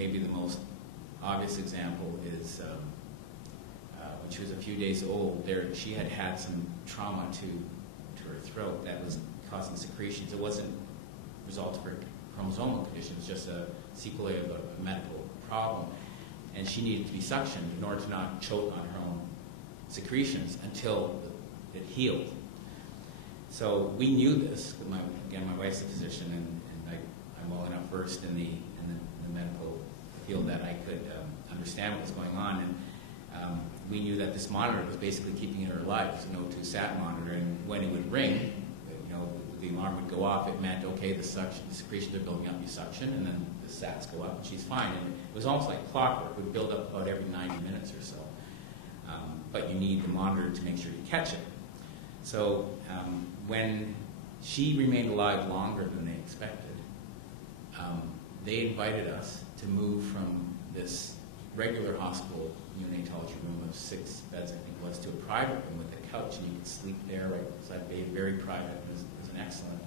maybe the most obvious example is when she was a few days old, she had had some trauma to her throat that was causing secretions. It wasn't a result of her chromosomal condition. It was just a sequelae of a medical problem. And she needed to be suctioned in order to not choke on her own secretions until it healed. So we knew this. Again, my wife's a physician, and I'm well enough versed in the medical field that I could understand what was going on. And we knew that this monitor was basically keeping her alive. It was an O2 sat monitor, and when it would ring, the alarm would go off. It meant, okay, the secretions are building up, you suction, and then the sats go up, and she's fine. And it was almost like clockwork. It would build up about every 90 minutes or so. But you need the monitor to make sure you catch it. So when she remained alive longer than they expected, they invited us to move from this regular hospital neonatology room of 6 beds, I think it was, to a private room with a couch, and you could sleep there, right? So that made very private. It was an excellent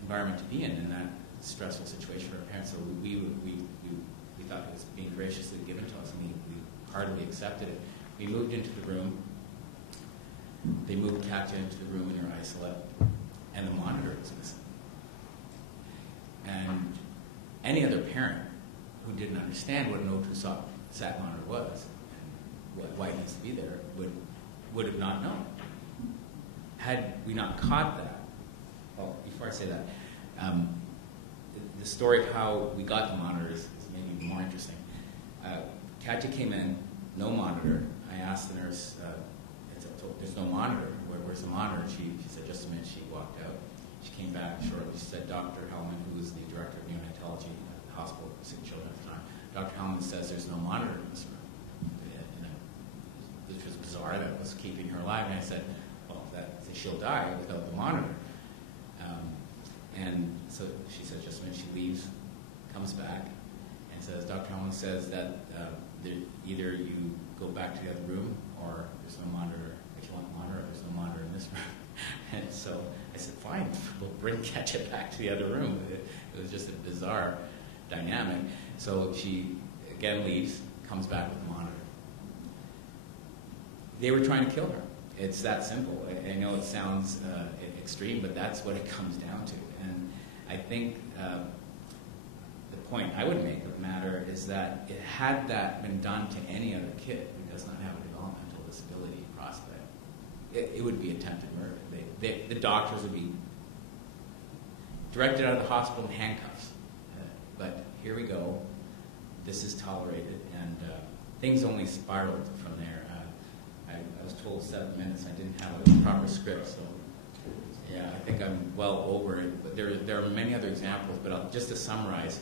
environment to be in that stressful situation for our parents. So we thought it was being graciously given to us, and we heartily accepted it. We moved into the room. They moved Katya into the room in her isolette, and the monitor was missing. And any other parent who didn't understand what an O2 sat monitor was and why it needs to be there would have not known. Had we not caught that, well, before I say that, the story of how we got the monitor is maybe more interesting. Katya came in, no monitor. I asked the nurse, there's no monitor. Where's the monitor? She said, just a minute. She walked out. She came back shortly. She said, Dr. Hellman, who was the director of neonatology at the hospital for sick children at the time, Dr. Hellman says there's no monitor in this room. It was bizarre that was keeping her alive. And I said, well, she'll die without the monitor. And so she said, just a minute. She leaves, comes back, and says, Dr. Hellman says that either you go back to the other room or there's no monitor. If you want a monitor, there's no monitor in this room. And so I said, fine, we'll bring Katya back to the other room. It was just a bizarre dynamic. So she, again, leaves, comes back with a monitor. They were trying to kill her. It's that simple. I know it sounds extreme, but that's what it comes down to. And I think the point I would make of the matter is that had that been done to any other kid who does not have a developmental disability prospect, it would be attempted murder. The doctors would be directed out of the hospital in handcuffs. But here we go. This is tolerated, and things only spiraled from there. I was told 7 minutes. I didn't have a proper script, so yeah, I think I'm well over it. But there are many other examples. But just to summarize,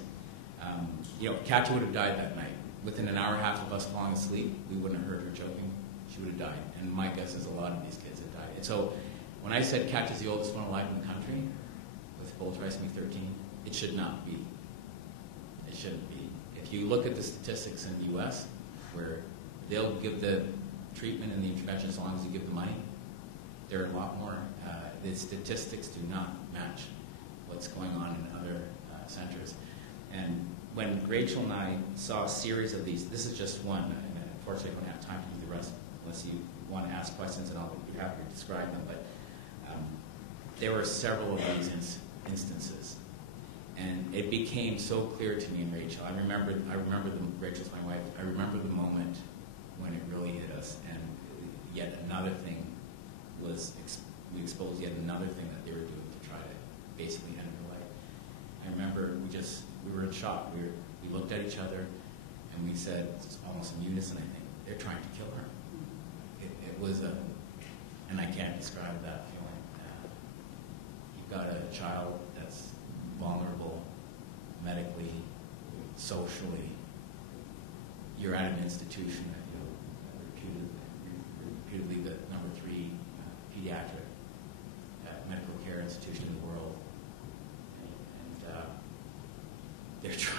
Katya would have died that night. Within an hour and a half of us falling asleep, we wouldn't have heard her choking. She would have died. And my guess is a lot of these kids have died. And so when I said Katya's the oldest one alive in the country, with full trisomy 13, it should not be. It shouldn't be. If you look at the statistics in the U.S., where they'll give the treatment and the intervention as long as you give the money, there are a lot more. The statistics do not match what's going on in other centers. And when Rachel and I saw a series of these, this is just one, and unfortunately I don't have time to do the rest unless you want to ask questions, and I'll be happy to describe them. But there were several of these instances, and it became so clear to me and Rachel. I remember Rachel's my wife. I remember the moment when it really hit us, and yet another thing was we exposed yet another thing that they were doing to try to basically end her life. I remember we were in shock. We looked at each other and we said, almost in unison, I think, they're trying to kill her. It was and I can't describe that feeling. You've got a child that's vulnerable medically, socially. You're at an institution that reputedly the number 3 pediatric medical care institution in the world, and they're trying